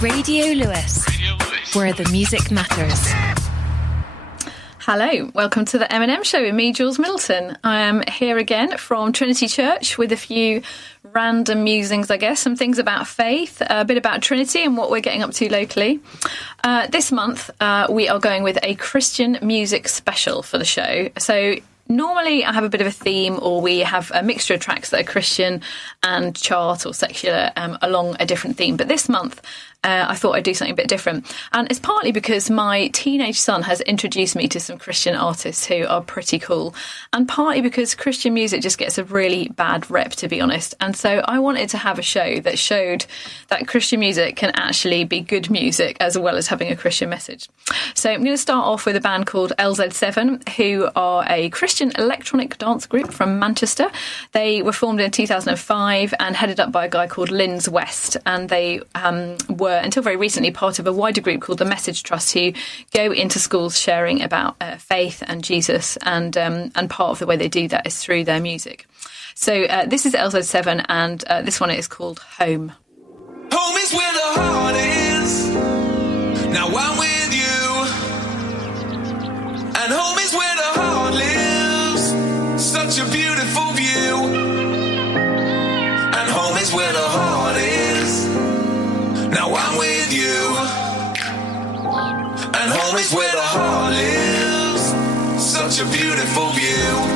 Radio Lewes, where the music matters. Hello, welcome to the M&M Show with me, Jules Middleton. I am here again from Trinity Church with a few random musings, I guess, some things about faith, a bit about Trinity and what we're getting up to locally. This month, we are going with a Christian music special for the show. So normally I have a bit of a theme, or we have a mixture of tracks that are Christian and chart or secular along a different theme. But this month, I thought I'd do something a bit different. And it's partly because my teenage son has introduced me to some Christian artists who are pretty cool. And partly because Christian music just gets a really bad rep, to be honest. And so I wanted to have a show that showed that Christian music can actually be good music as well as having a Christian message. So I'm going to start off with a band called LZ7, who are a Christian electronic dance group from Manchester. They were formed in 2005 and headed up by a guy called Lewes West. And they were, until very recently, part of a wider group called the Message Trust, who go into schools sharing about faith and Jesus, and part of the way they do that is through their music. So this is LZ7, and this one is called Home. Home is where the heart is. Now I'm with you. And home is where the heart lives. Such a beautiful view. And home is where the heart is. Now I'm with you. And home is where the heart lives. Such a beautiful view.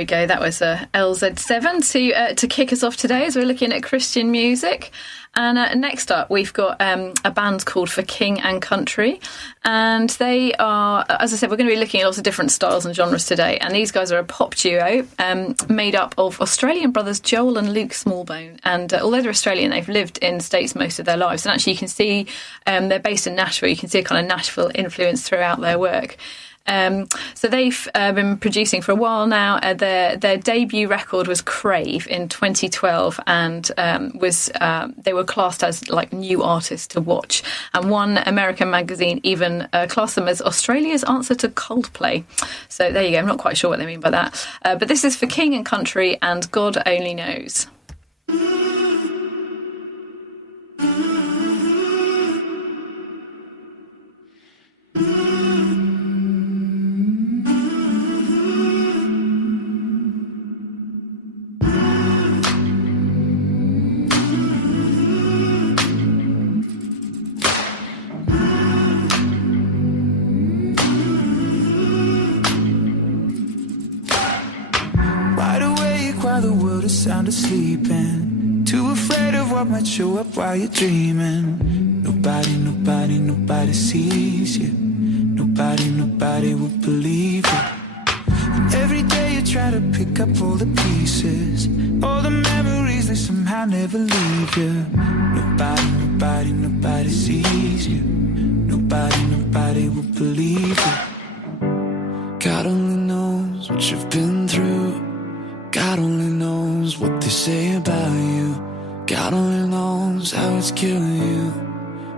we go. That was LZ7 to kick us off today as we're looking at Christian music. And next up, we've got a band called For King and Country. And they are, as I said, we're going to be looking at lots of different styles and genres today. And these guys are a pop duo made up of Australian brothers Joel and Luke Smallbone. And although they're Australian, they've lived in the States most of their lives. And actually, you can see they're based in Nashville. You can see a kind of Nashville influence throughout their work. So they've been producing for a while now. Their debut record was Crave in 2012, and they were classed as like new artists to watch. And one American magazine even classed them as Australia's answer to Coldplay. So there you go. I'm not quite sure what they mean by that. But this is For King and Country and God Only Knows. The world is sound asleep and too afraid of what might show up while you're dreaming. Nobody sees you. Nobody will believe you. And every day you try to pick up all the pieces, all the memories, they somehow never leave you. Nobody sees you. Nobody will believe you. God only knows what you've been through. God only knows what they say about you. God only knows how it's killing you.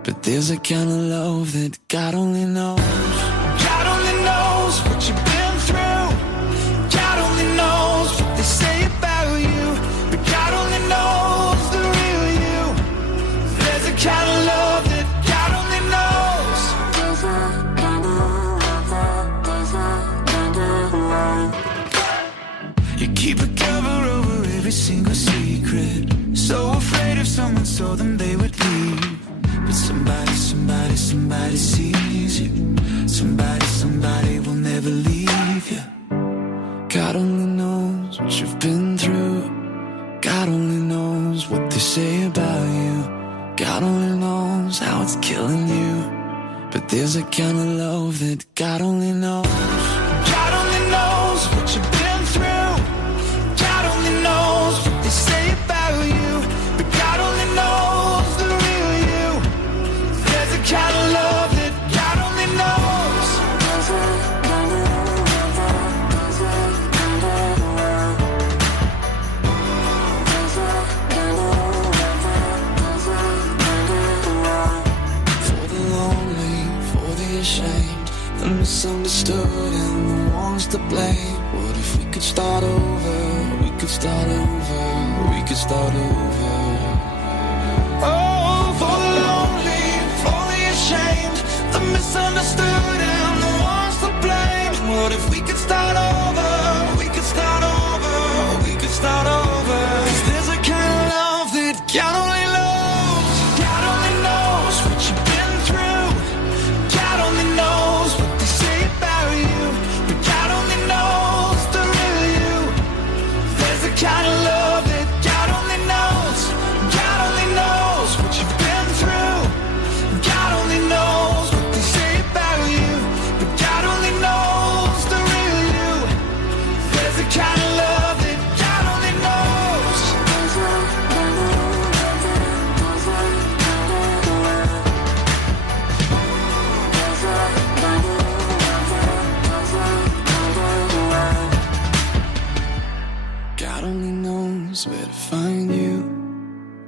But there's a kind of love that God only knows. God only knows what you've been through. God only knows what they say about you. But God only knows the real you. There's a kind of love that God only knows. There's a kind of love, there's a kind of love. You keep a cover over every single secret, so afraid if someone saw them they would leave. But somebody sees you. Somebody will never leave you. God only knows what you've been through. God only knows what they say about you. God only knows how it's killing you. But there's a kind of love that God only knows. God only knows what you've been through. God only knows what they say about you. But God only knows the real you. There's a kind of love that God only knows. There's a kind of love, there's a kind of love. There's a kind of love, there's a kind of love. For the lonely, for the ashamed, the misunderstood and the ones to blame. What if we could start over? We could start over. We could start over. Oh, for the lonely, for the ashamed, the misunderstood and the ones to blame. What if we could start over? We could start over. We could start over. 'Cause there's a kind of love that God only knows. God only knows what you've been through. God only knows what they say about you. But God only knows the real you. There's a kind of love that God only knows. God only knows what you've been through. God only knows what they say about you. But God only knows the real you. There's a kind of love that God only knows. There's a kind of love, there's a kind of love. There's a kind of love, there's a kind of love. God only knows where to find you.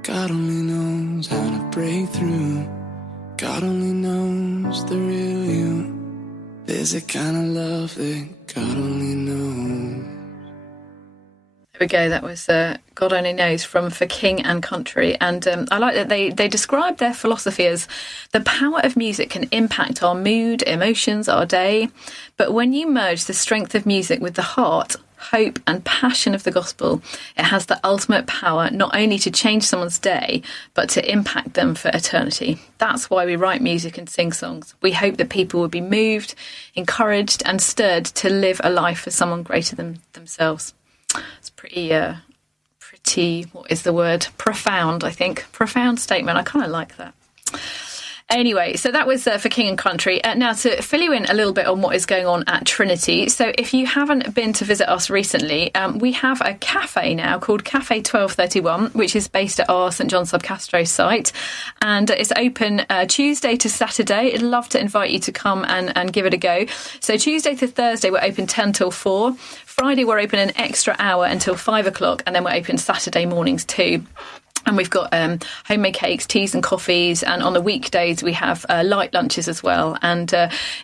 God only knows how to break through. God only knows the real you. There's a kind of love that God only knows. There we go. That was God Only Knows from For King and Country. And I like that they describe their philosophy as the power of music can impact our mood, emotions, our day. But when you merge the strength of music with the heart, hope and passion of the gospel, it has the ultimate power not only to change someone's day, but to impact them for eternity. That's why we write music and sing songs. We hope that people will be moved, encouraged and stirred to live a life for someone greater than themselves. It's pretty, what is the word? Profound, I think. Profound statement. I kind of like that. Anyway, so that was for King and Country. Now, to fill you in a little bit on what is going on at Trinity. So if you haven't been to visit us recently, we have a cafe now called Cafe 1231, which is based at our St John Sub Castro site. And it's open Tuesday to Saturday. I'd love to invite you to come and give it a go. So Tuesday to Thursday, we're open 10 till 4. Friday, we're open an extra hour until 5 o'clock. And then we're open Saturday mornings too. And we've got homemade cakes, teas and coffees, and on the weekdays we have light lunches as well. And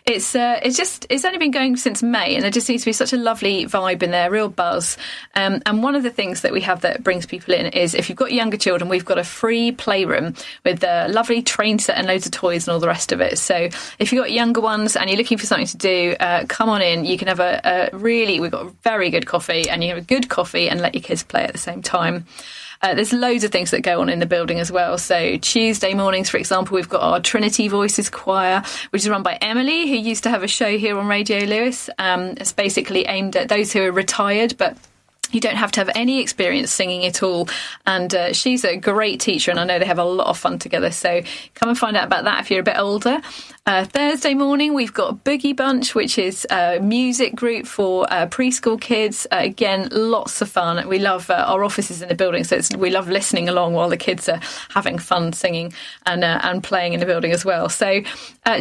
it's only been going since May, and there just seems to be such a lovely vibe in there, real buzz. And one of the things that we have that brings people in is if you've got younger children, we've got a free playroom with a lovely train set and loads of toys and all the rest of it. So if you've got younger ones and you're looking for something to do, come on in. You can have we've got very good coffee, and you have a good coffee and let your kids play at the same time. There's loads of things that go on in the building as well. So Tuesday mornings, for example, we've got our Trinity Voices choir, which is run by Emily, who used to have a show here on Radio Lewes. It's basically aimed at those who are retired, but you don't have to have any experience singing at all. And she's a great teacher, and I know they have a lot of fun together. So come and find out about that if you're a bit older. Thursday morning, we've got Boogie Bunch, which is a music group for preschool kids. Again, lots of fun. We love our offices in the building, so we love listening along while the kids are having fun singing and playing in the building as well. So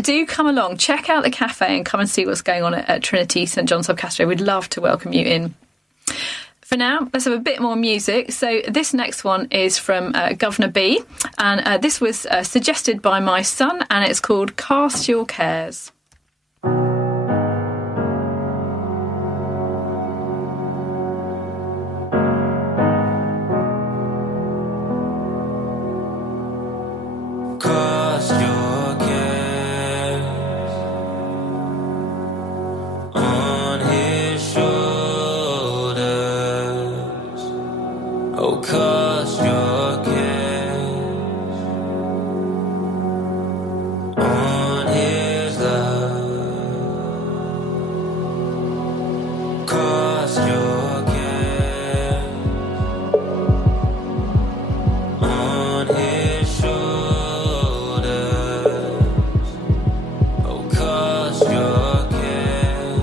do come along, check out the cafe and come and see what's going on at Trinity St John Sub Castro. We'd love to welcome you in. For now, let's have a bit more music. So this next one is from Governor B, and this was suggested by my son, and it's called Cast Your Cares. Cast your cares on his shoulders. Oh, cast your cares on his love. Cast your cares on his shoulders. Oh, cast your cares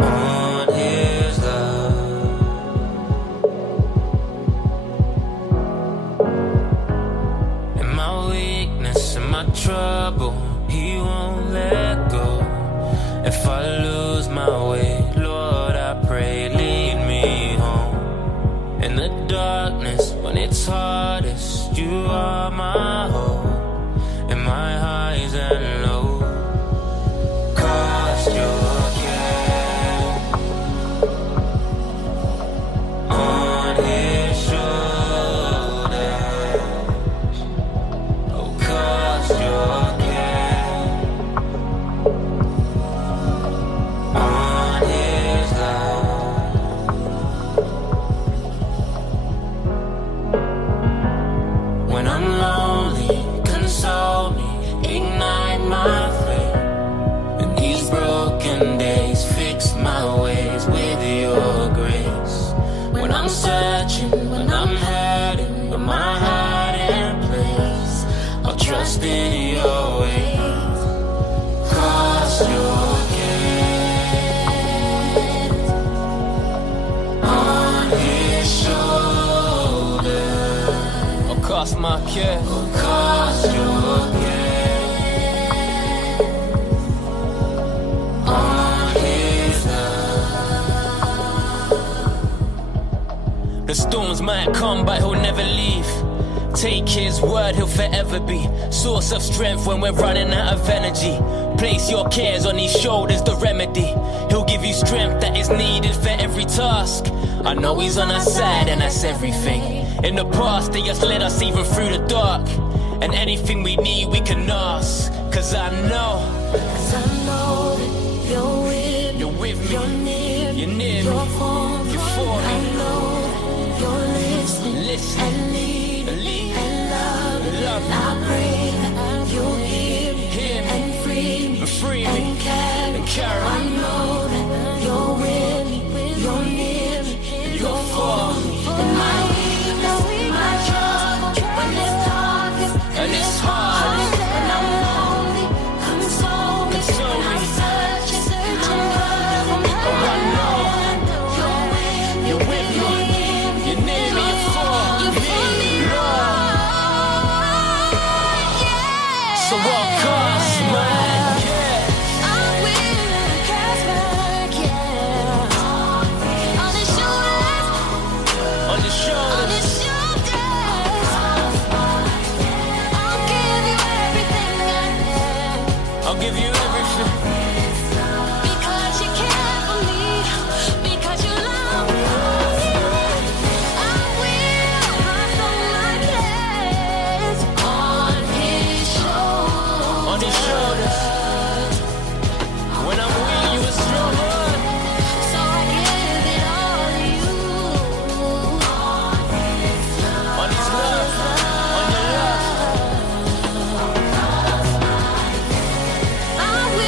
on his love. In my weakness, in my trouble, he won't let go. If I lose my way, Lord, I pray, lead me home. In the darkness, when it's hardest, you are my hope. In my highs and lows, cast your care on his shoulders. Oh, cast your care on his love. When I'm lonely, console me, ignite my flame. In these broken days, fix my ways with your grace. When I'm searching, when I'm hurting, with my hiding place, I'll trust in your ways. Cast your cares on his shoulders. I'll cast my care. Oh, cast your care on his love. The storms might come, but he'll never leave. Take his word, he'll forever be source of strength when we're running out of energy. Place your cares on his shoulders, the remedy. He'll give you strength that is needed for every task. I know he's on our side, and that's everything. In the past, they just led us even through the dark. And anything we need, we can ask. Cause I know that you're with me, you're with me, you're near me, you're near you're me, for me. you're for I me. know that you're listening and leading and loving. I pray that you'll hear me and free me and and carry. and carry. I know that you're with So what costs, man? Yeah. I will cast back, yeah. On his shoulders, On your on shoulders. his shoulders. I'll give you everything I have. I'll give you everything. Because you care for me, because you love me. I will hustle my cares on his shoulders. On your shoulders. When I'm weak, you are strong. So I give it all to you. On his love. On your love. I will.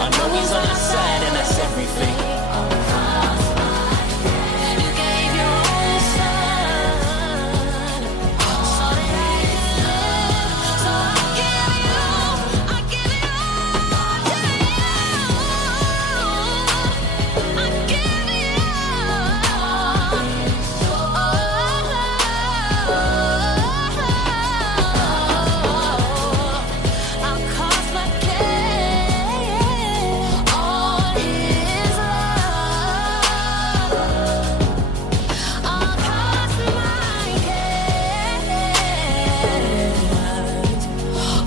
I know he's on our side and that's everything. You gave your own son, so that I could live. So I give it all to you. I give it all. I'll cast my care on his love. I'll cast my cares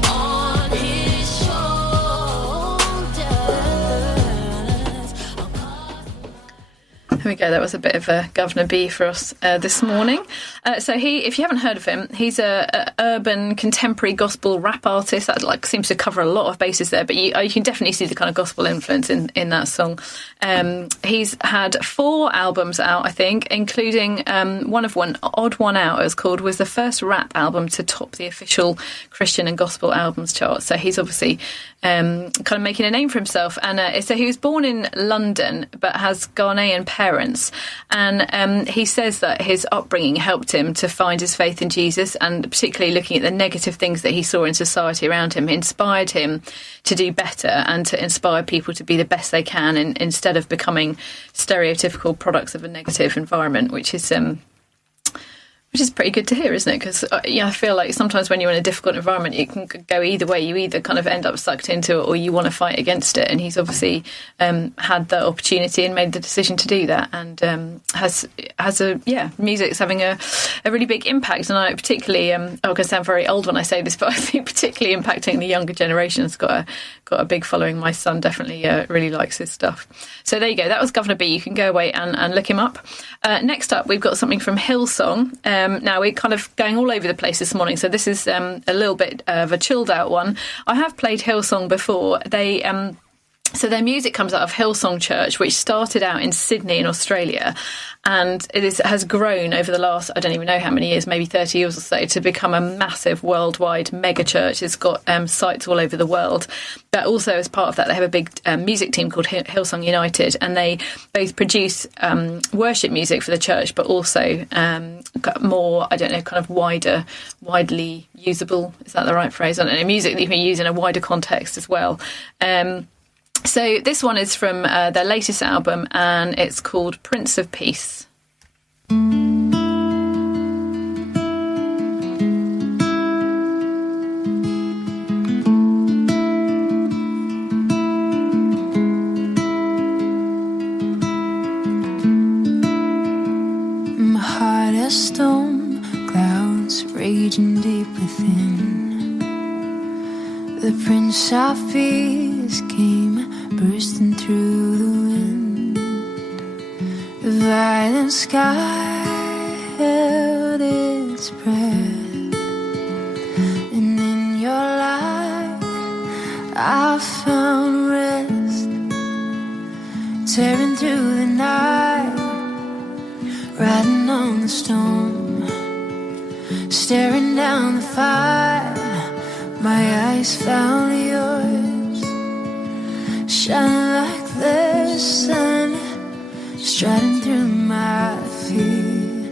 on his shoulders. Here we go. That was a bit of a Governor B for us this morning. So if you haven't heard of him, he's a urban contemporary gospel rap artist that seems to cover a lot of bases there. But you can definitely see the kind of gospel influence in that song. He's had 4 albums out, I think, including one Odd One Out. It's called, was the first rap album to top the official Christian and gospel albums chart. So he's obviously kind of making a name for himself. And so he was born in London, but has Ghanaian parents. And he says that his upbringing helped him to find his faith in Jesus, and particularly looking at the negative things that he saw in society around him inspired him to do better and to inspire people to be the best they can, instead of becoming stereotypical products of a negative environment, which is pretty good to hear, isn't it? Because I feel like sometimes when you're in a difficult environment, it can go either way. You either kind of end up sucked into it, or you want to fight against it. And he's obviously had the opportunity and made the decision to do that, and music's having a really big impact. And I particularly, I'm going to sound very old when I say this, but I think particularly impacting the younger generation. It's got a big following. My son definitely really likes his stuff. So there you go. That was Governor B. You can go away and look him up. Next up, we've got something from Hillsong. Now, we're kind of going all over the place this morning, so this is a little bit of a chilled out one. I have played Hillsong before. So their music comes out of Hillsong Church, which started out in Sydney in Australia, and has grown over the last, I don't even know how many years, maybe 30 years or so, to become a massive worldwide mega church. It's got sites all over the world. But also, as part of that, they have a big music team called Hillsong United, and they both produce worship music for the church, but also more, I don't know, kind of widely usable, is that the right phrase? I don't know, music that you can use in a wider context as well. So this one is from their latest album, and it's called Prince of Peace. My heart has storm clouds raging deep within. The Prince of Peace came bursting through the wind. The violent sky held its breath, and in your light I found rest. Tearing through the night, riding on the storm, staring down the fire. My eyes found yours, shining like the sun, striding through my feet.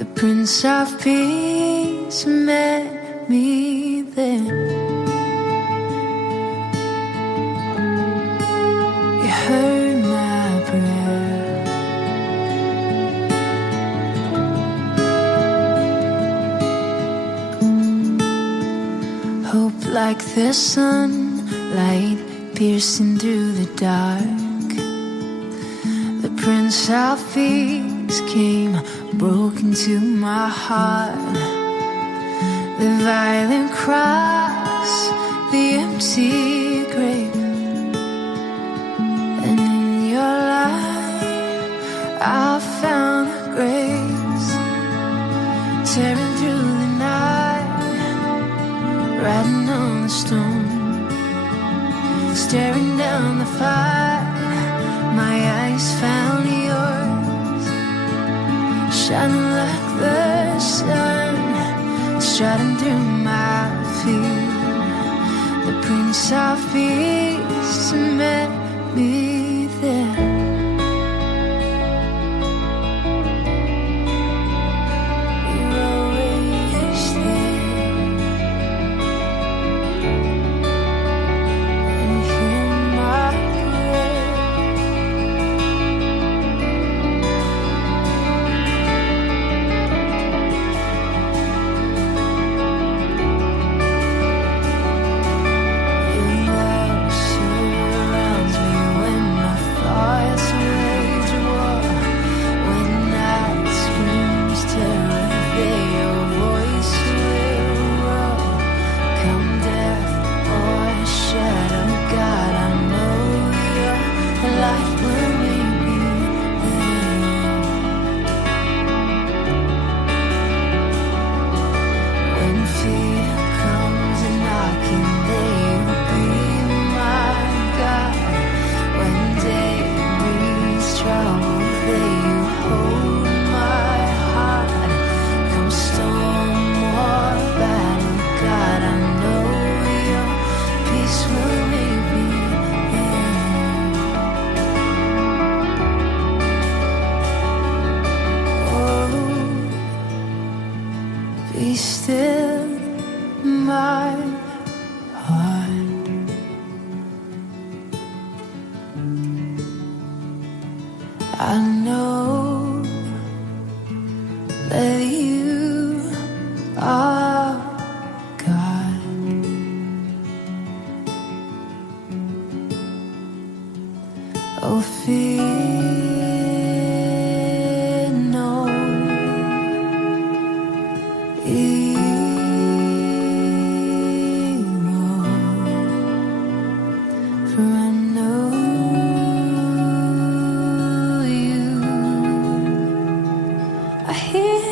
The Prince of Peace met me there. You heard my prayer. like the sunlight piercing through the dark. The Prince of Peace came, broke into my heart. The violent cross, the empty grave, and in your light I found a grace, tearing through the night, riding on the storm, staring down the fire. My eyes found yours, shining like the sun, striding through my fear. The Prince of Peace met me there. You're always there, and hear my prayer. Your love surrounds me when my thoughts wage war. When night screams terror, there your voice will roar. Come death or shadow, God, I know your light will make me there. When fear comes knocking, there you'll be my God. When day breathes trouble, there you hold my heart. Come storm or battle, God, I know your peace will make me there. Oh, be still, my heart. I know that you are God. Oh, fear no evil, for I know you. I hear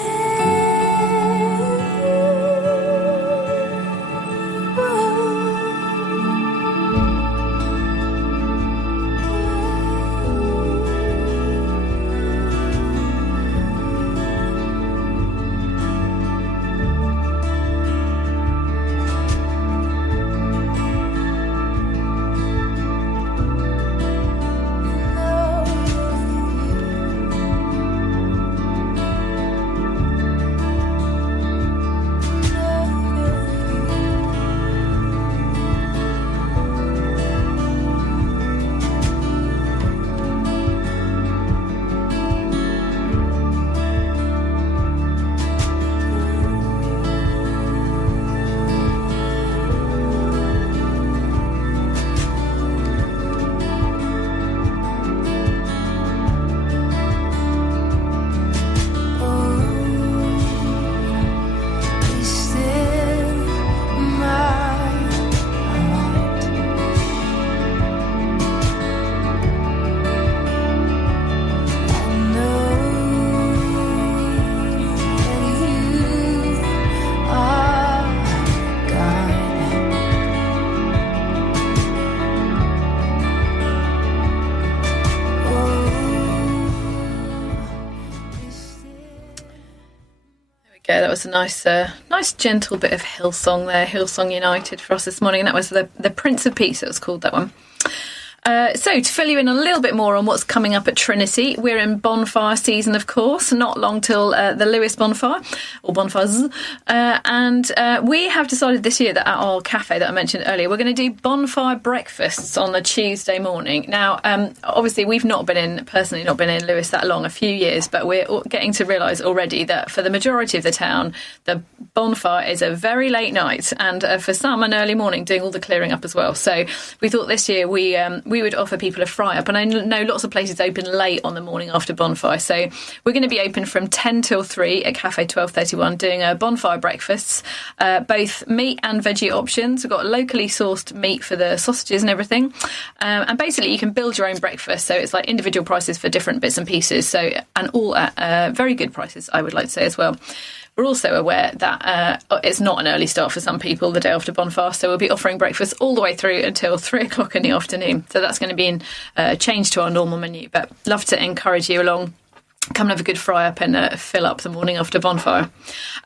be still, my heart. I know that you are God. Okay, that was a nice gentle bit of Hillsong there, Hillsong United for us this morning. And that was the Prince of Peace, it was called, that one. So to fill you in a little bit more on what's coming up at Trinity, we're in bonfire season, of course, not long till the Lewes bonfire, or bonfires. And we have decided this year that at our cafe that I mentioned earlier, we're going to do bonfire breakfasts on a Tuesday morning. Now, obviously, we've personally not been in Lewes that long, a few years, but we're getting to realise already that for the majority of the town, the bonfire is a very late night, and for some, an early morning, doing all the clearing up as well. So we thought this year we would offer people a fry up, and I know lots of places open late on the morning after bonfire, so we're going to be open from 10 till 3 at Cafe 1231 doing bonfire breakfasts, both meat and veggie options. We've got locally sourced meat for the sausages and everything, and basically you can build your own breakfast, so it's like individual prices for different bits and pieces, and all at very good prices, I would like to say as well. We're also aware that it's not an early start for some people the day after bonfire, so we'll be offering breakfast all the way through until 3 o'clock in the afternoon. So that's going to be a change to our normal menu, but love to encourage you along. Come and have a good fry up and fill up the morning after bonfire.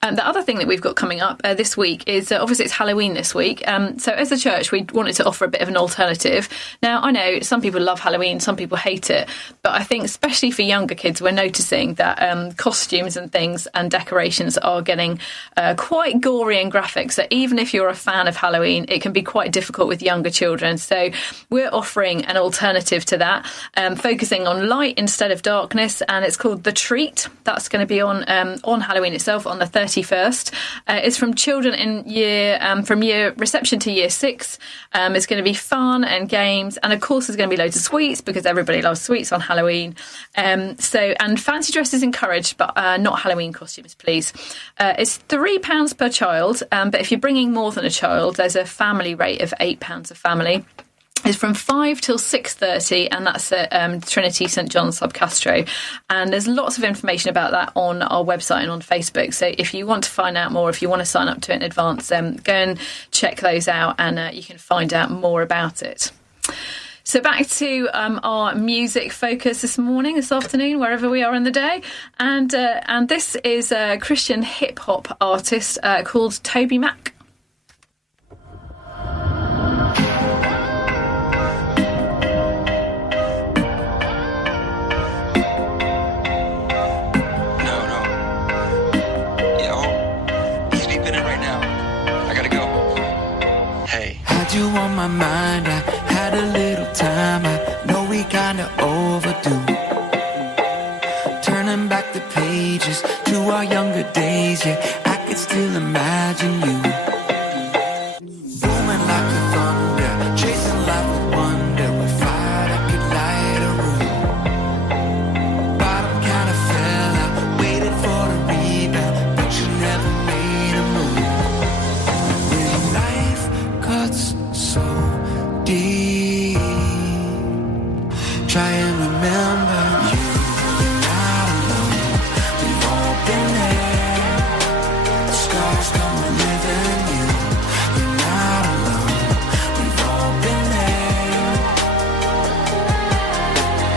The other thing that we've got coming up this week is obviously it's Halloween this week. So as a church, we wanted to offer a bit of an alternative. Now, I know some people love Halloween, some people hate it, but I think especially for younger kids, we're noticing that costumes and things and decorations are getting quite gory and graphic. So even if you're a fan of Halloween, it can be quite difficult with younger children. So we're offering an alternative to that, focusing on light instead of darkness, and it's called The Treat. That's going to be on Halloween itself on the 31st. It's from children in from year reception to year 6. It's going to be fun and games, and of course there's going to be loads of sweets because everybody loves sweets on Halloween. And fancy dress is encouraged, but not Halloween costumes, please. It's £3 per child, but if you're bringing more than a child, there's a family rate of £8 a family. It's from 5 till 6:30, and that's at Trinity St John's Sub Castro. And there's lots of information about that on our website and on Facebook. So if you want to find out more, if you want to sign up to it in advance, go and check those out, and you can find out more about it. So back to our music focus this afternoon, wherever we are in the day. And this is a Christian hip-hop artist called Toby Mac. You on my mind, I had a little time, I know we kinda overdue. Turning back the pages to our younger days, yeah, I could still imagine you. Booming like the thunder, chasing life with wonder, with fire that could light a room. Bottom kinda fell out, waited for a rebound, but you never made a move. When life cuts so deep, try and remember you're not alone. We've all been there. The scars come with living you. You're not alone. We've all been there.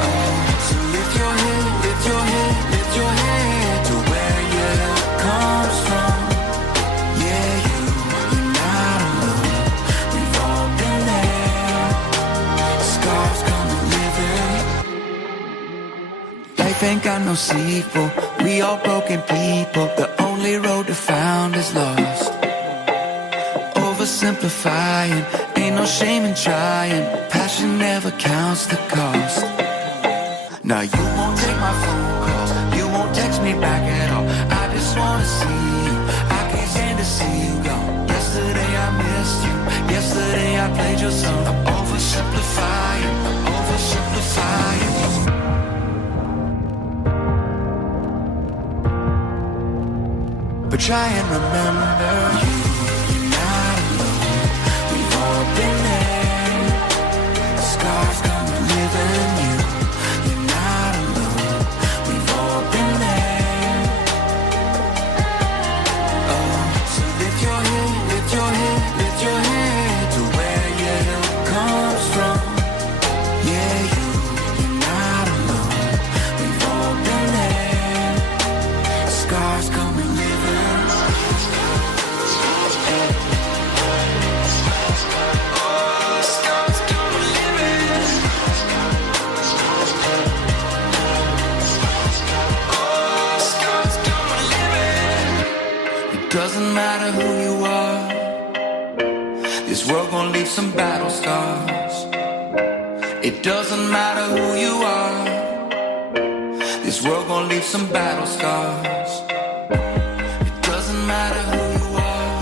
Oh, so lift your head, lift your head, lift your head to where your help comes from. Yeah, you're not alone. We've all been there. Scars come with living. Life ain't got no sequel. We all broken people. The only road to found is lost. Oversimplifying, ain't no shame in trying. Passion never counts the cost. Now you won't take my phone calls, you won't text me back at all. I just wanna see you, I can't stand to see you gone. Yesterday I missed you, yesterday I played your song. I'm oversimplifying, I'm oversimplifying. But try and remember you're not alone. We've all been there. Scars come with living you. You're not alone. We've all been there. Oh, so lift your head, lift your head, lift your head to where your help comes from. Yeah, you're not alone. We've all been there. Scars come with living. Doesn't matter who you are, this world gon' leave some battle scars. It doesn't matter who you are, this world gon' leave some battle scars. It doesn't matter who you are,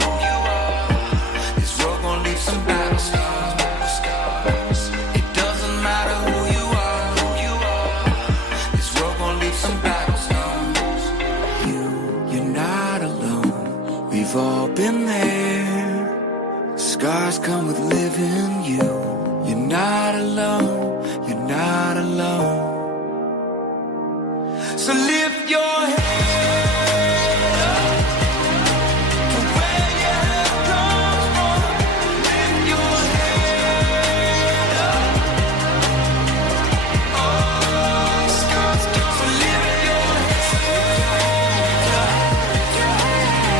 this world gon' leave some battle scars. It doesn't matter who you are, this world gon' leave some battle scars. You're not alone, we've all been there. Scars come with living you. You're not alone, you're not alone. So lift your head up to where your help comes from. Lift your head up. Oh, scars come. So lift your head up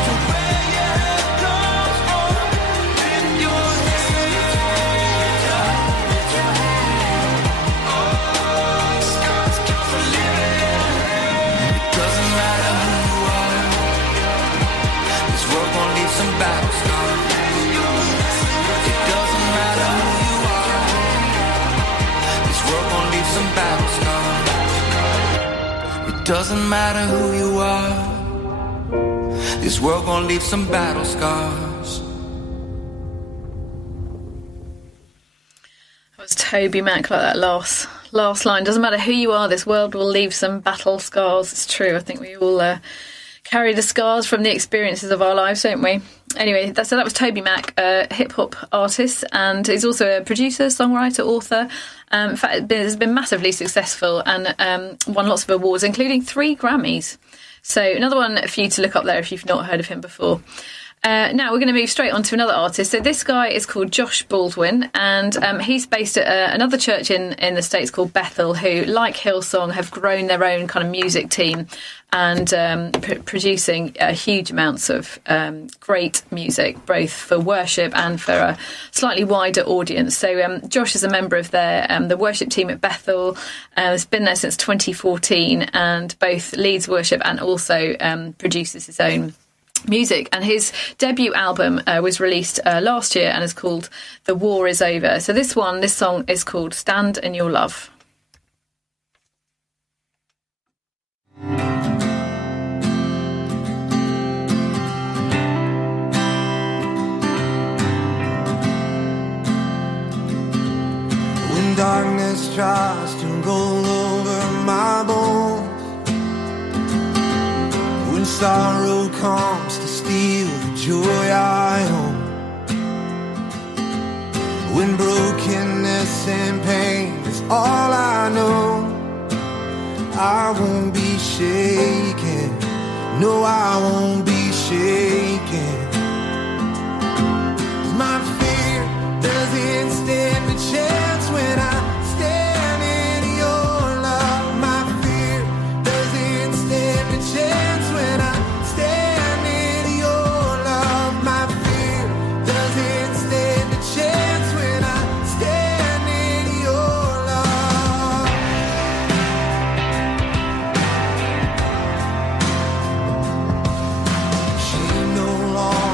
to where your help comes from. Lift your head up. Oh, scars come. So lift your head. Doesn't matter who you are, this world gon' leave some battle scars. It doesn't matter who you are, this world gon' leave some battle scars. It doesn't matter who you are, this world gon' leave some battle scars. That was Toby Mac, like that last line. Doesn't matter who you are, this world will leave some battle scars. It's true. I think we all carry the scars from the experiences of our lives, don't we? Anyway, that was Toby Mac, a hip-hop artist, and he's also a producer, songwriter, author. In fact, has been massively successful and won lots of awards, including 3 Grammys. So another one for you to look up there if you've not heard of him before. Now we're going to move straight on to another artist. So this guy is called Josh Baldwin, and he's based at another church in the States called Bethel, who, like Hillsong, have grown their own kind of music team and producing huge amounts of great music, both for worship and for a slightly wider audience. So Josh is a member of the worship team at Bethel. Has been there since 2014, and both leads worship and also produces his own music. And his debut album was released last year and is called The War Is Over. So this song is called Stand in Your Love. When darkness tries to roll over my bones, when sorrow comes to steal the joy I own, when brokenness and pain is all I know, I won't be shaken. No, I won't be shaken. My fear doesn't stand a chance when I stand in your love. My fear doesn't stand a chance when I stand in your love. My fear doesn't stand a chance when I stand in your love. Shame no longer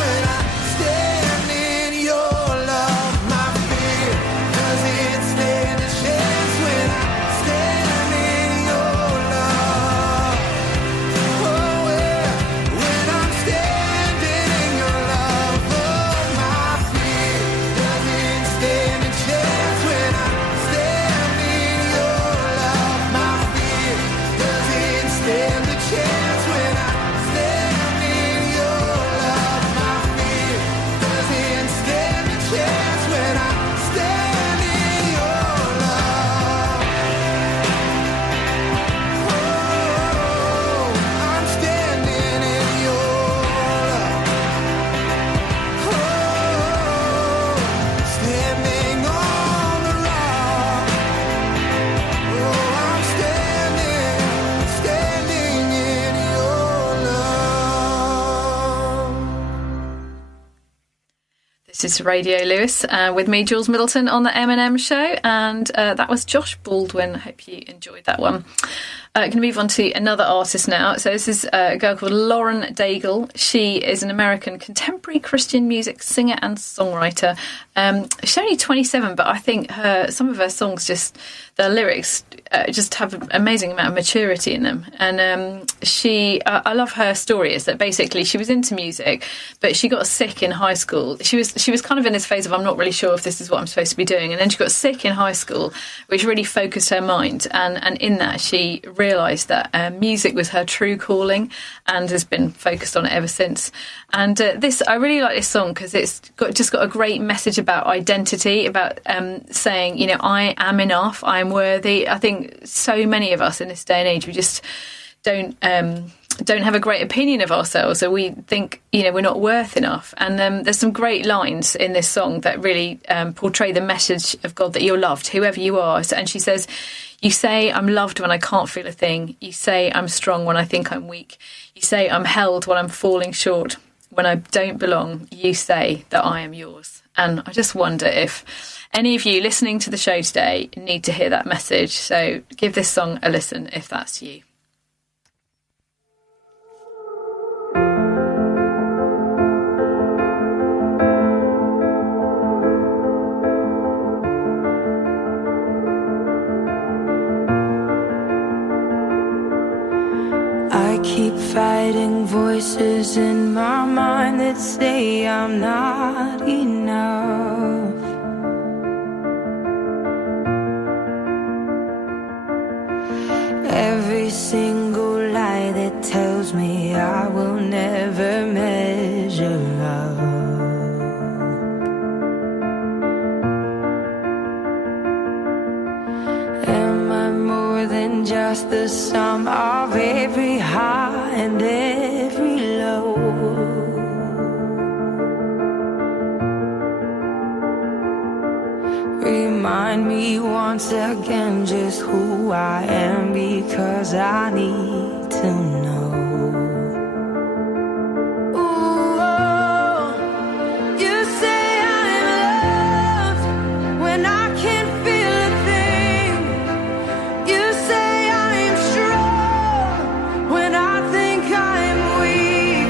when I stand in your love. My fear doesn't stand a chance when I stand in your love. Oh, yeah, when I'm standing in your love. Oh, my fear doesn't stand a chance when I stand in your love. My fear doesn't stand a chance when I stand in your love. My fear doesn't stand a chance when I stand in your love. Oh, I'm standing in your love. Oh, standing on the rock. Oh, I'm standing in your love. This is Radio Lewes with me, Jules Middleton, on the M&M show, and that was Josh Baldwin. I hope you enjoyed that one. Going to move on to another artist now. So this is a girl called Lauren Daigle. She is an American contemporary Christian music singer and songwriter. She's only 27, but I think some of her songs, just the lyrics, just have an amazing amount of maturity in them. And I love her story. Is that basically she was into music, but she got sick in high school. She was kind of in this phase of, I'm not really sure if this is what I'm supposed to be doing. And then she got sick in high school, which really focused her mind. And in that, she realised that music was her true calling, and has been focused on it ever since. And I really like this song because it's got a great message about identity, about saying, you know, I am enough, I am worthy. I think so many of us in this day and age, we just don't have a great opinion of ourselves, so we think, you know, we're not worth enough. And there's some great lines in this song that really portray the message of God, that you're loved, whoever you are. And she says, you say I'm loved when I can't feel a thing. You say I'm strong when I think I'm weak. You say I'm held when I'm falling short. When I don't belong, you say that I am yours. And I just wonder if any of you listening to the show today need to hear that message. So give this song a listen if that's you. I keep fighting voices in my mind that say I'm not enough. Every single lie that tells me I will never measure up. Am I more than just the sum of every high and every low? Remind me once again just who I am, because I need to know. Ooh, oh, you say I'm loved when I can't feel a thing. You say I'm strong when I think I'm weak.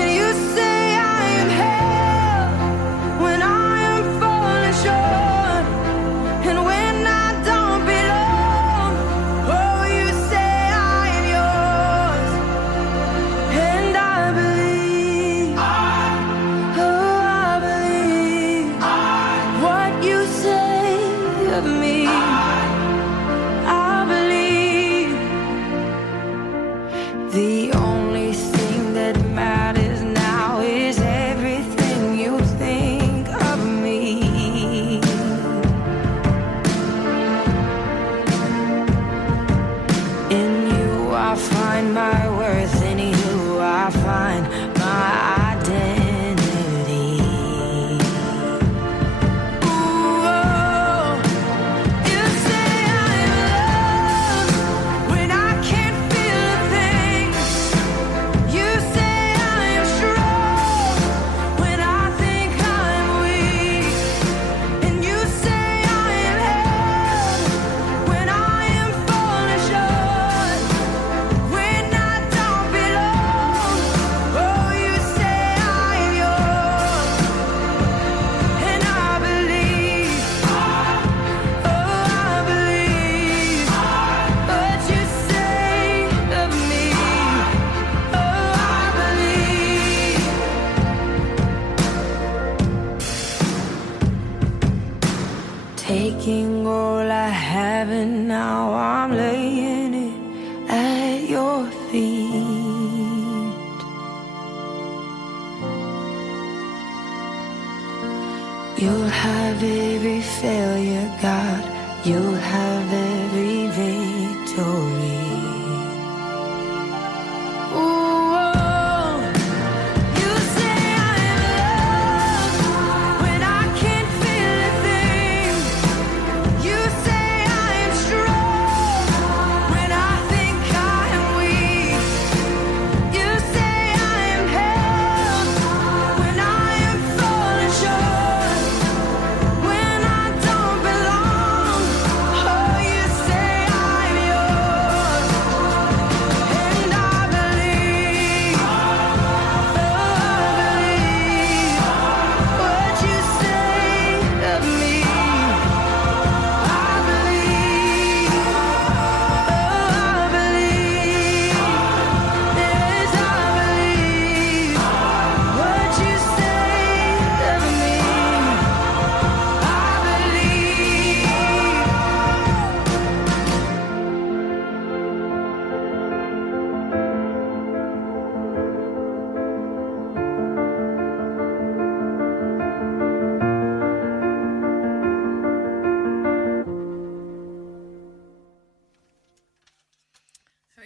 And you say I am held when I am falling short. And when I don't belong, oh, you say I am yours. taking all I have and now I'm laying it at your feet. You'll have every failure, God. You'll have every victory.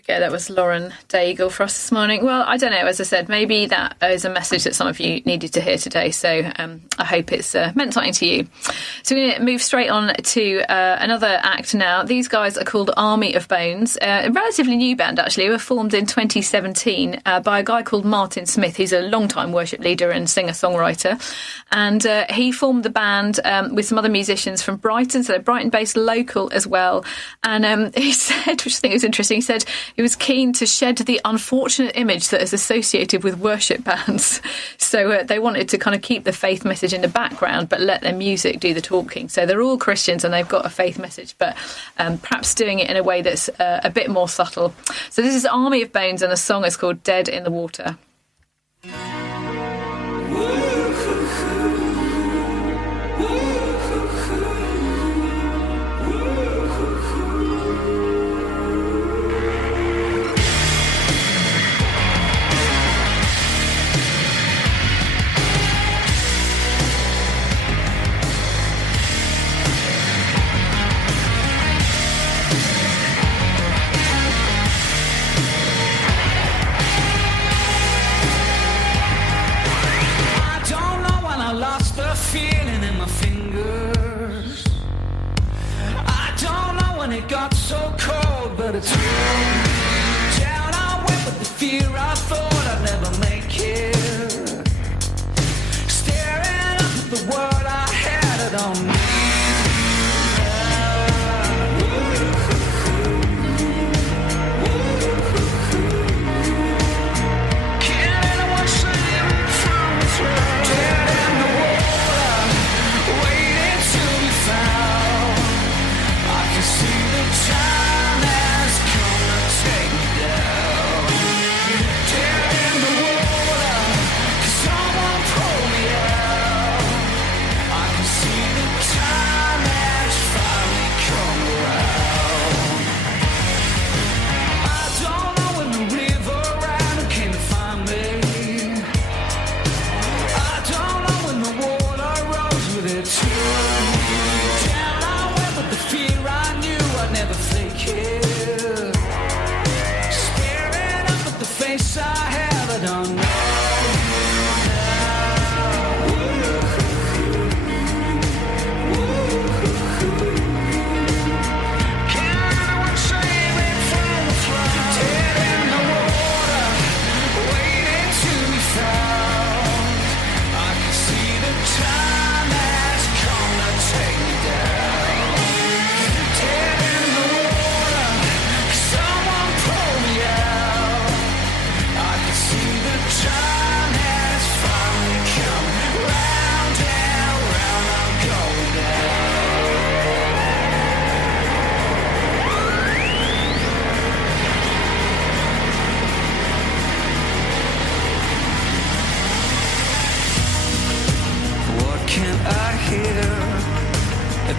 Yeah, that was Lauren Daigle for us this morning. Well, I don't know, as I said, maybe that is a message that some of you needed to hear today, so I hope it's meant something to you. So we're going to move straight on to another act now. These guys are called Army of Bones, a relatively new band actually. They were formed in 2017 by a guy called Martin Smith. He's a long-time worship leader and singer-songwriter, and he formed the band with some other musicians from Brighton, so they're Brighton-based, local as well. And he said, which I think was interesting, he said he was keen to shed the unfortunate image that is associated with worship bands. So they wanted to kind of keep the faith message in the background, but let their music do the talking. So they're all Christians and they've got a faith message, but perhaps doing it in a way that's a bit more subtle. So this is Army of Bones, and the song is called Dead in the Water. Feeling in my fingers. I don't know when it got so cold, but it's down I went with the fear I thought I'd never make it. Staring up at the world I had, I don't need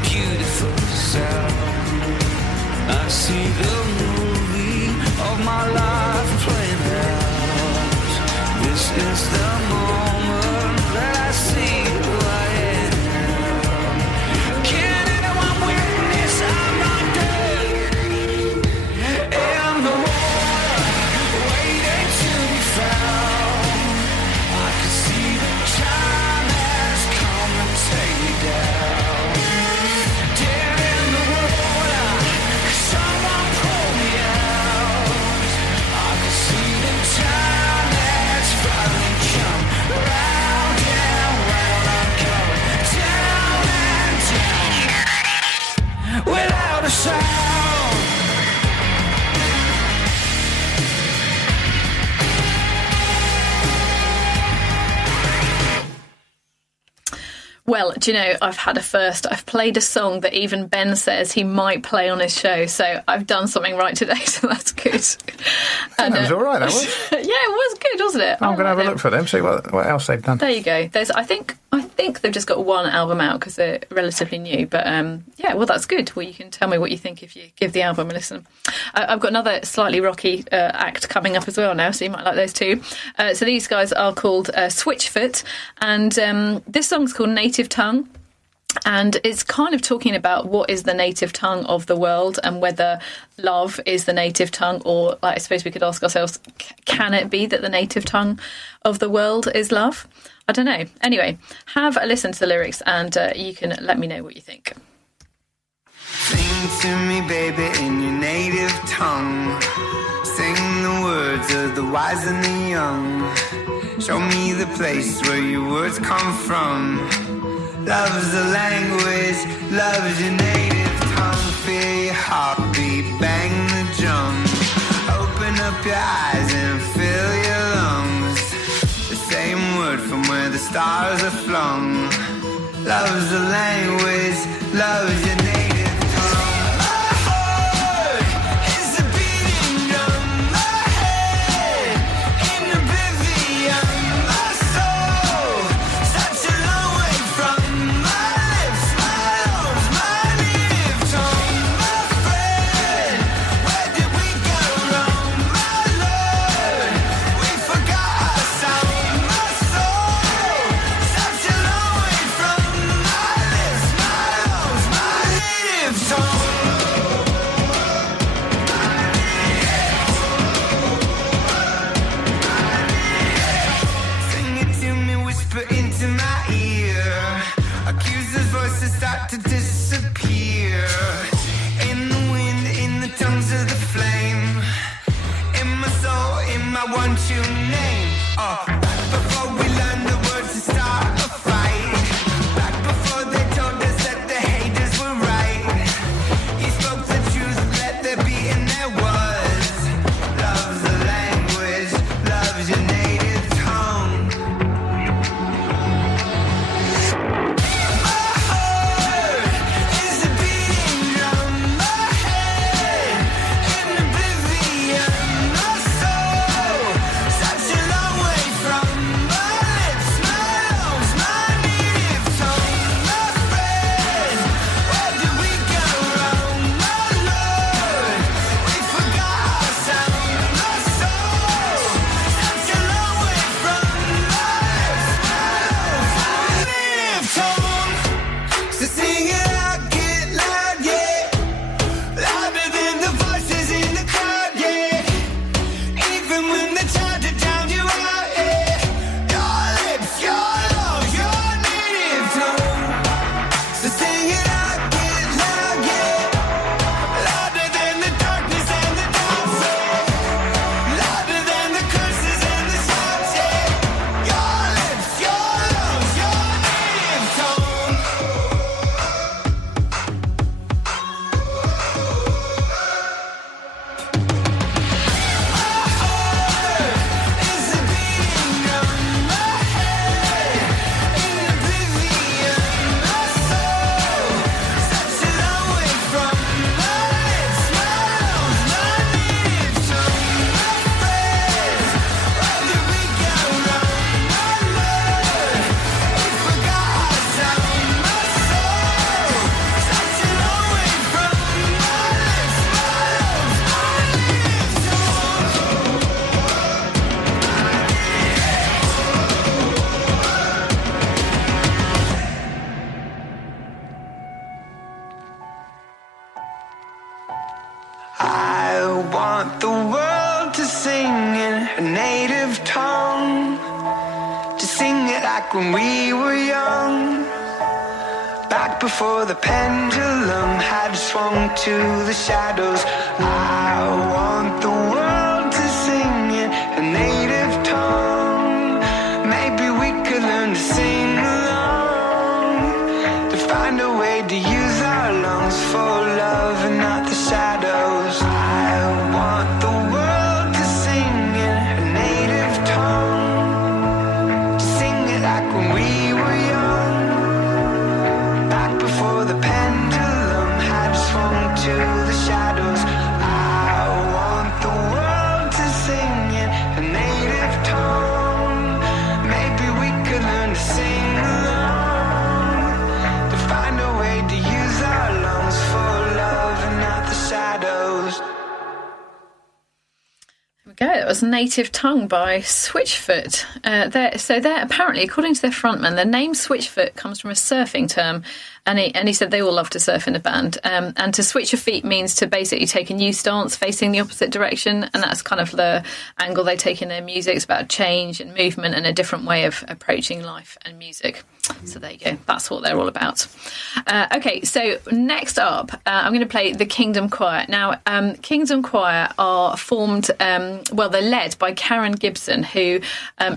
beautiful myself. I see the movie of my life playing out. This is the moment that I see who I am. Can anyone witness I'm not dead? And the water waiting to be found. I can see the time has come to take me down. Dead in the water, someone pull me out. I can see the time has finally come. Round and round I'm going, down and down, without a sound. Well, do you know, I've had a first. I've played a song that even Ben says he might play on his show, so I've done something right today, so that's good. That was all right, that was. Yeah, it was good, wasn't it? I'm going to have a look for them, see what else they've done. There you go. I think they've just got one album out because they're relatively new. But yeah, well, that's good. Well, you can tell me what you think if you give the album a listen. I've got another slightly rocky act coming up as well now, so you might like those too. So these guys are called Switchfoot, and this song's called Native Tongue. And it's kind of talking about what is the native tongue of the world and whether love is the native tongue, or I suppose we could ask ourselves, can it be that the native tongue of the world is love? I don't know. Anyway, have a listen to the lyrics and you can let me know what you think. Sing to me, baby, in your native tongue. Sing the words of the wise and the young. Show me the place where your words come from. Love's the language, love's your native tongue. Feel your heartbeat, bang the drum. Open up your eyes and fill your lungs. The same word from where the stars are flung. Love's the language, love's your native tongue. My heart is a beating drum. My head in oblivion. My soul such a long way from my lips, my lungs, my native tongue. My friend, where did we go wrong? My Lord, we forgot our sound. My soul such a long way from my lips, my lungs, my native tongue. Sing it to me, whisper into my ear. Accusers' voices start to disappear. In the wind, in the tongues of the flame. In my soul, in my one true name. Back before we learned the words to start a fight. Back before they told us that the haters were right. He spoke the truth, let there be, and there was. Love's the language, love's your native tongue. like when we were young, back before the pendulum had swung to the shadows. I want the world to sing in a native tongue. Maybe we could learn to sing along, to find a way to use our lungs for love and not the shadows. I want the world to sing in a native tongue, to sing it like when we were young, back before the pendulum had swung to the shadows. I want the world to sing in a native tongue. Maybe we could learn to sing along, to find a way to use our lungs for love and not the shadows. There we go. That was Native Tongue by Switchfoot. They're apparently, according to their frontman, their name Switchfoot comes from a surfing term, and he said they all love to surf in the band. And to switch your feet means to basically take a new stance facing the opposite direction, and that's kind of the angle they take in their music. It's about change and movement and a different way of approaching life and music. So there you go. That's what they're all about. Okay, so next up, I'm going to play the Kingdom Choir. Now, Kingdom Choir are formed, they're led by Karen Gibson, who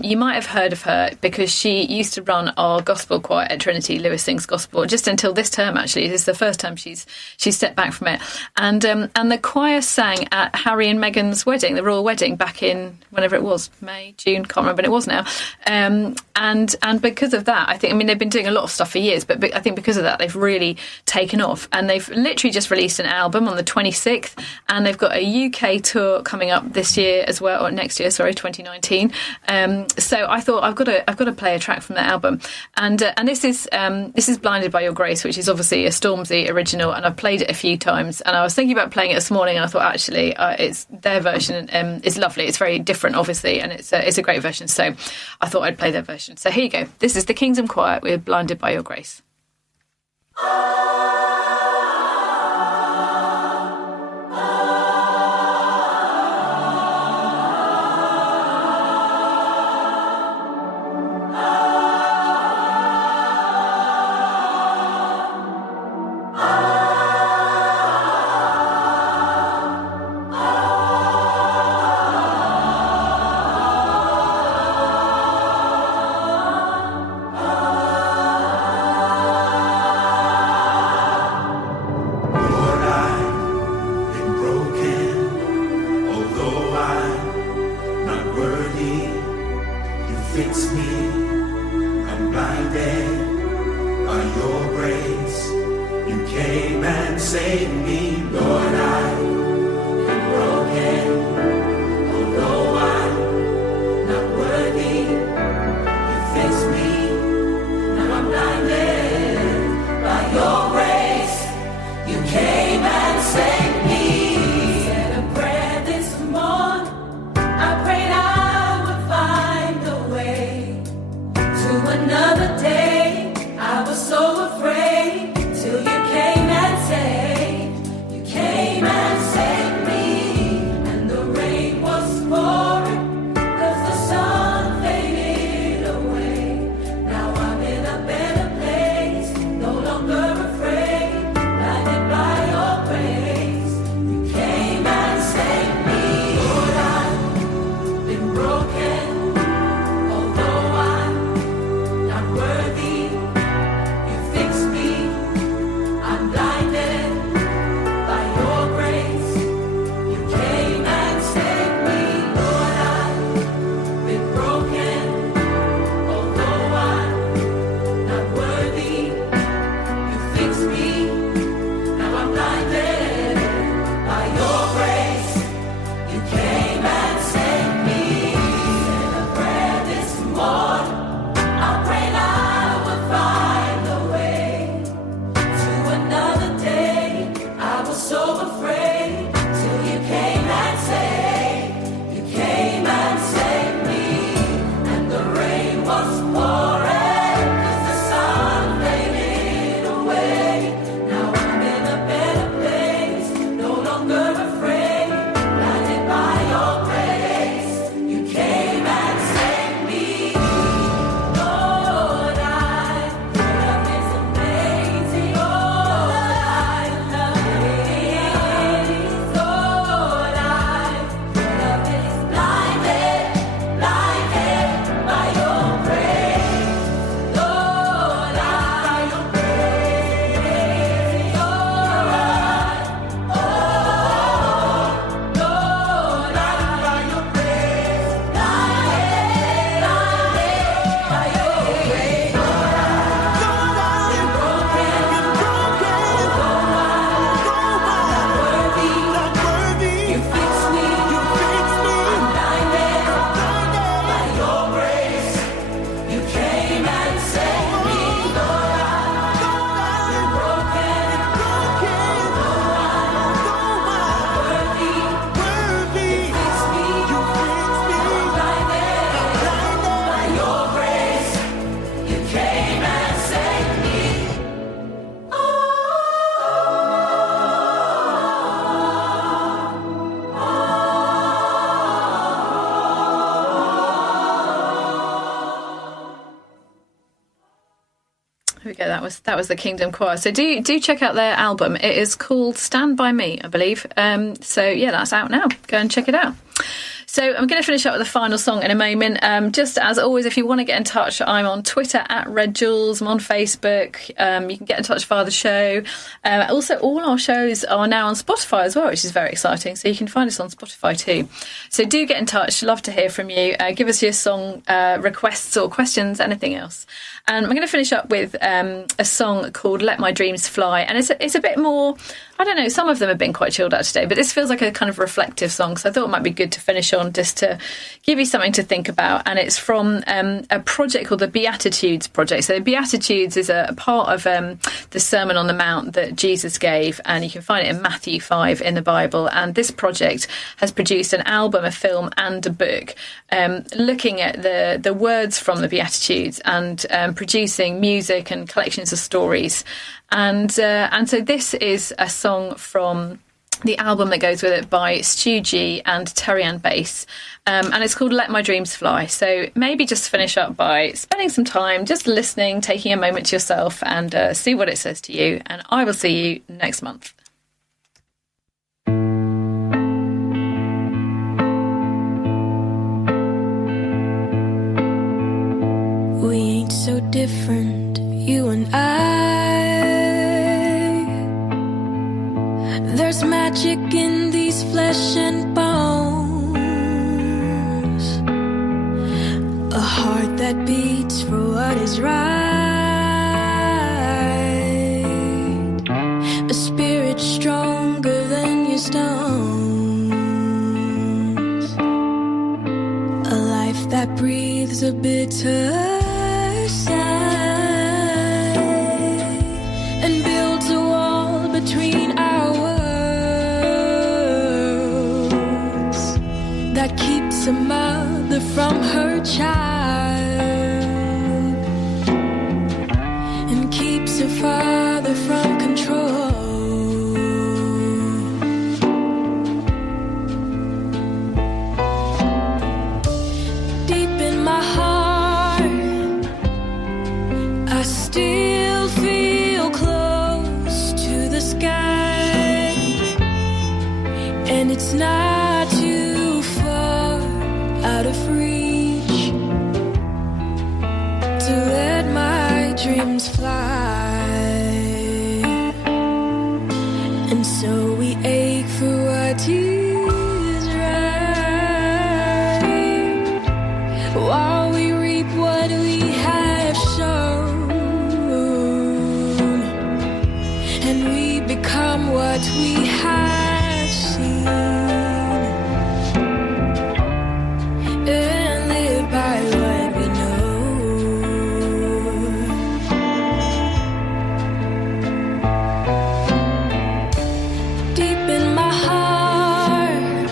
you might have heard of her because she used to run our gospel choir at Trinity, Lewes Sings Gospel, just until this term, actually. This is the first time she's stepped back from it. And the choir sang at Harry and Meghan's wedding, the royal wedding, back in whenever it was, May, June, can't remember when it was now. And because of that, I mean, they've been doing a lot of stuff for years, but I think because of that, they've really taken off. And they've literally just released an album on the 26th, and they've got a UK tour coming up this year as well, or next year, sorry, 2019. So I thought I've got to play a track from that album, and this is "Blinded by Your Grace," which is obviously a Stormzy original, and I've played it a few times. And I was thinking about playing it this morning, and I thought actually it's their version is lovely. It's very different, obviously, and it's a great version. So I thought I'd play their version. So here you go. This is the Kingdom Choir with "Blinded by Your Grace." Another day, I was so afraid till you came and saved. You came and saved. we go. That was the Kingdom Choir. So do check out their album. It is called Stand By Me, I believe. So yeah, that's out now. Go and check it out. So I'm going to finish up with a final song in a moment. Just as always, if you want to get in touch, I'm on Twitter @RedJules. I'm on Facebook. You can get in touch via the show. Also, all our shows are now on Spotify as well, which is very exciting. So you can find us on Spotify too. So do get in touch. Love to hear from you. Give us your song requests or questions, anything else. And I'm going to finish up with a song called Let My Dreams Fly. And it's a bit more, I don't know, some of them have been quite chilled out today, but this feels like a kind of reflective song. So I thought it might be good to finish on just to give you something to think about. And it's from a project called the Beatitudes Project. So the Beatitudes is a part of the Sermon on the Mount that Jesus gave. And you can find it in Matthew 5 in the Bible. And this project has produced an album, a film and a book looking at the words from the Beatitudes and producing music and collections of stories. And so this is a song from the album that goes with it by Stu G and Terry Ann Bass. And it's called Let My Dreams Fly. So maybe just finish up by spending some time just listening, taking a moment to yourself and see what it says to you. And I will see you next month. We ain't so different, you and I. There's magic in these flesh and bones, a heart that beats for what is right, a spirit stronger than your stones, a life that breathes a bitter and builds a wall between our worlds that keeps a mother from her child and keeps a father from control. Deep in my heart, I still feel close to the sky, and it's not too far out of reach to let my dreams fly. And so we ache for what is right, while we reap what we have sown, and we become what we have seen, and live by what we know. Deep in my heart,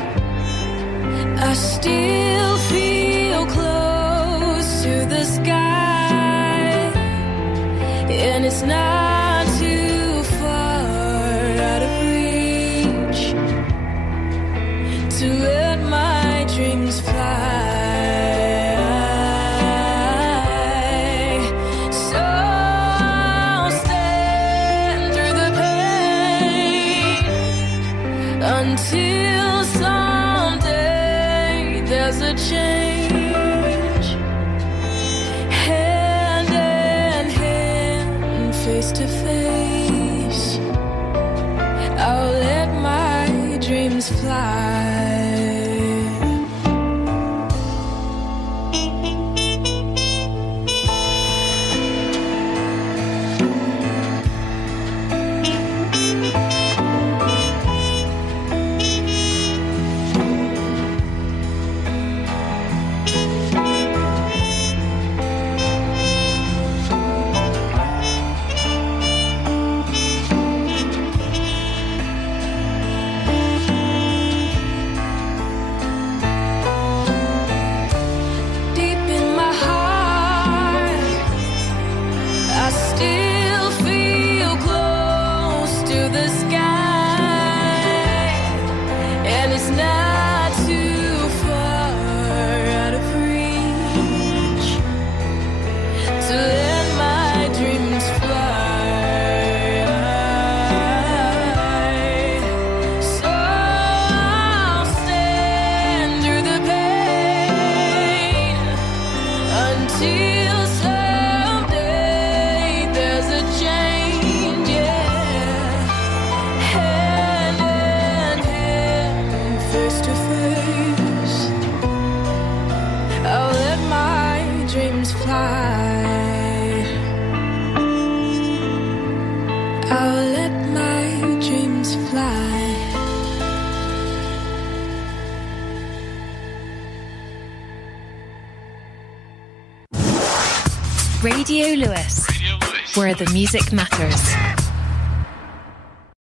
I still feel close to the sky, and it's not too far out of reach to let my dreams fly. So I'll stand through the pain until someday there's a change. Hand in hand, face to face, I'll let my dreams fly. face to face. I'll let my dreams fly. I'll let my dreams fly. Radio Lewes, where the music matters.